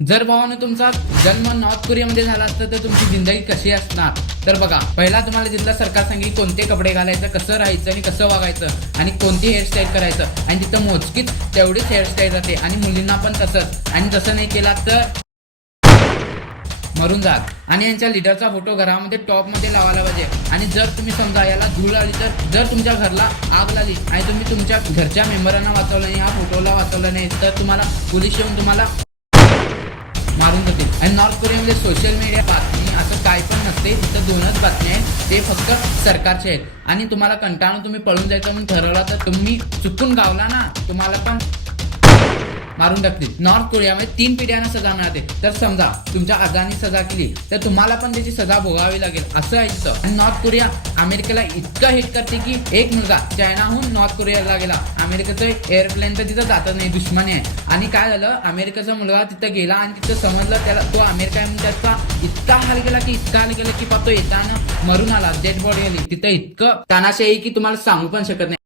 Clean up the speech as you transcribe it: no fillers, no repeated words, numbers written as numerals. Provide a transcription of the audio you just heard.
जर भावाने तुमचा जन्म नॉर्थ कोरियामध्ये झाला असता तर तुमची जिंदगी कशी असणार? तर बघा, पहिला तुम्हाला तिथलं सरकार सांगेल कोणते कपडे घालायचं, कसं राहायचं आणि कसं वागायचं आणि कोणती हेअरस्टाईल करायचं, आणि तिथं मोजकीच तेवढीच हेअरस्टाईल राहते आणि मुलींना पण तसंच, आणि तसं नाही केला तर मरून जाल. आणि यांच्या लिडरचा फोटो घरामध्ये टॉप मध्ये लावायला पाहिजे. आणि जर तुम्ही समजा याला धूळ आली, तर जर तुमच्या घरला आग लागली आणि तुम्ही तुमच्या घरच्या मेंबरांना वाचवलं नाही, ह्या फोटोला वाचवलं नाही, तर तुम्हाला पोलीस येऊन तुम्हाला मारून जातील. आणि नॉर्थ कोरियामध्ये सोशल मीडिया बातमी असं काय पण नसते, तिथं दोनच बातम्या आहेत, ते फक्त सरकारचे आहेत. आणि तुम्हाला कंटाळून तुम्ही पळून जायचं म्हणून ठरवला तर तुम्ही चुकून गावला ना, तुम्हाला पण मारून टाकतील. नॉर्थ कोरियामध्ये 3 पिढ्यांना सजा मिळते. तर समजा तुमच्या आजानी सजा केली तर तुम्हाला पण त्याची सजा भोगावी लागेल, असं आहे तिथं. आणि नॉर्थ कोरिया अमेरिकेला इतकं हिट करते की एक मुलगा चायनाहून नॉर्थ कोरियाला गेला, अमेरिकेचं एअरप्लेन तर तिथं जातच नाही, दुश्मनी आहे. आणि काय झालं, अमेरिकेचा मुलगा तिथं गेला आणि तिथं समजलं त्याला तो अमेरिका आहे, त्याचा इतका हाल गेला की तो येताना मरून आला, डेड बॉडी आली तिथं. इतकं तानाशाही की तुम्हाला सांगू पण शकत नाही.